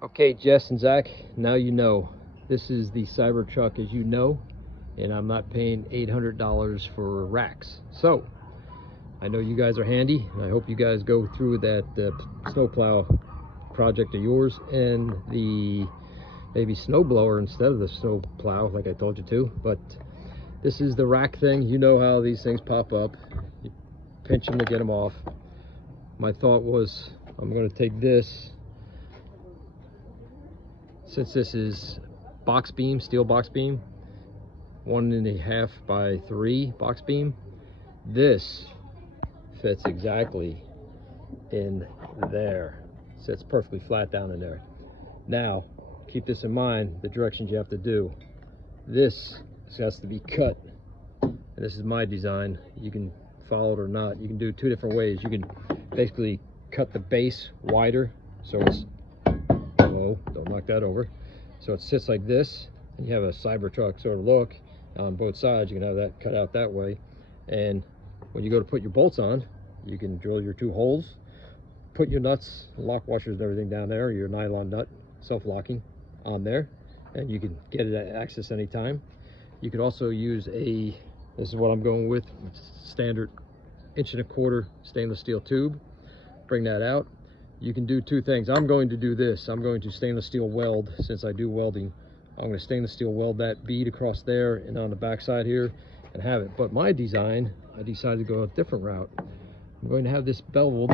Okay, Jess and Zach, now you know. This is the Cybertruck as you know, and I'm not paying $800 for racks. So, I know you guys are handy, and I hope you guys go through that snowplow project of yours and the maybe snowblower instead of the snowplow like I told you to. But this is the rack thing. You know how these things pop up. You pinch them to get them off. My thought was I'm going to take this, since this is box beam, steel box beam, 1.5 by 3 box beam, this fits exactly in there. Sits perfectly flat down in there. Now, keep this in mind, the directions you have to do. This has to be cut, and this is my design. You can follow it or not. You can do two different ways. You can basically cut the base wider, so it's, oh, don't knock that over. So it sits like this, and you have a Cybertruck sort of look on both sides. You can have that cut out that way, and when you go to put your bolts on, you can drill your 2 holes, put your nuts, lock washers and everything down there, your nylon nut, self-locking on there, and you can get it at access anytime. You could also use a, this is what I'm going with, standard 1.25" stainless steel tube. Bring that out. You can do 2 things. I'm going to do this. I'm going to stainless steel weld, since I do welding. I'm going to stainless steel weld that bead across there and on the back side here and have it. But my design, I decided to go a different route. I'm going to have this beveled.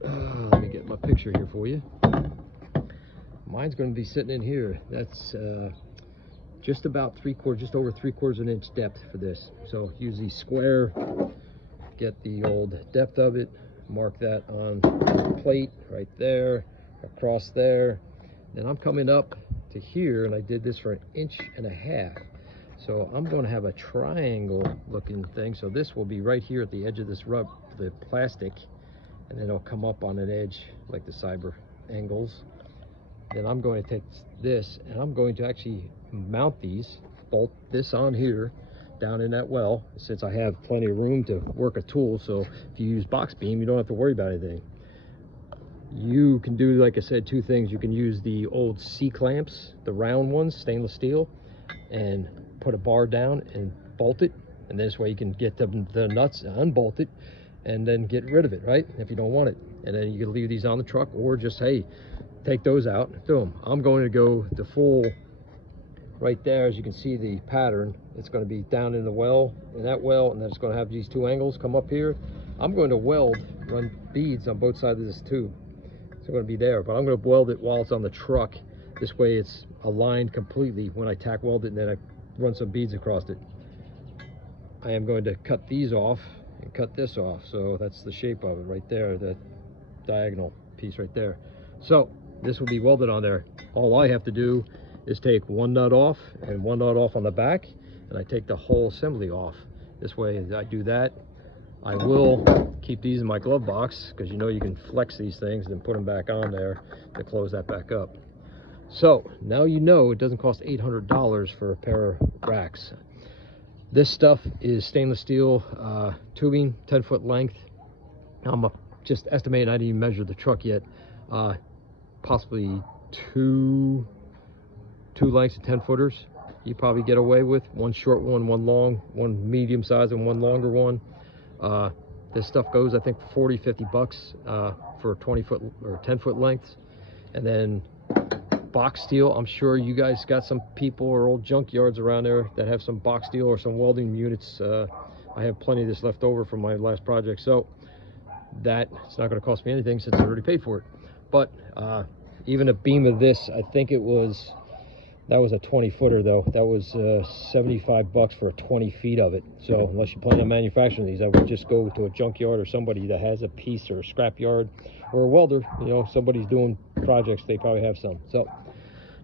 Let me get my picture here for you. Mine's going to be sitting in here. That's just about just over 3/4 of an inch depth for this. So use the square, get the old depth of it, mark that on the plate right there, across there. Then I'm coming up to here, and I did this for 1.5 inches. So I'm going to have a triangle looking thing. So this will be right here at the edge of this rub, the plastic, and then it'll come up on an edge like the Cyber angles. Then I'm going to take this, and I'm going to actually mount these, bolt this on here down in that well, since I have plenty of room to work a tool. So if you use box beam, you don't have to worry about anything. You can do, like I said, 2 things. You can use the old C-clamps, the round ones, stainless steel, and put a bar down and bolt it, and this way you can get the nuts, unbolt it, and then get rid of it, right, if you don't want it. And then you can leave these on the truck, or just, hey, take those out and do them. I'm going to go the full right there. As you can see the pattern, it's going to be down in the well, in that well, and then it's going to have these 2 angles come up here. I'm going to run beads on both sides of this tube. It's going to be there, but I'm going to weld it while it's on the truck. This way it's aligned completely when I tack weld it, and then I run some beads across it. I am going to cut these off and cut this off, so that's the shape of it right there, that diagonal piece right there. So this will be welded on there. All I have to do is take 1 nut off and 1 nut off on the back, and I take the whole assembly off. This way I do that. I will keep these in my glove box, because you know you can flex these things and then put them back on there to close that back up. So now you know it doesn't cost $800 for a pair of racks. This stuff is stainless steel tubing, 10-foot length. I'm just estimating, I didn't even measure the truck yet. Possibly two lengths of 10-footers. You probably get away with 1 short one, 1 long, 1 medium size, and 1 longer one. This stuff goes, I think, for $40–50 for 20-foot or 10-foot lengths. And then box steel, I'm sure you guys got some people or old junkyards around there that have some box steel or some welding units. I have plenty of this left over from my last project, so that it's not going to cost me anything since I already paid for it. But even a beam of this, I think that was a 20-footer though. That was $75 for 20 feet of it. So unless you plan on manufacturing these, I would just go to a junkyard or somebody that has a piece, or a scrap yard, or a welder. You know, somebody's doing projects, they probably have some. So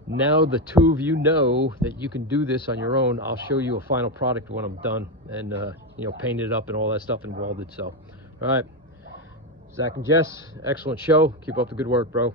now the 2 of you know that you can do this on your own. I'll show you a final product when I'm done, and you know, paint it up and all that stuff and welded. So all right, Zach and Jess, excellent show. Keep up the good work, bro.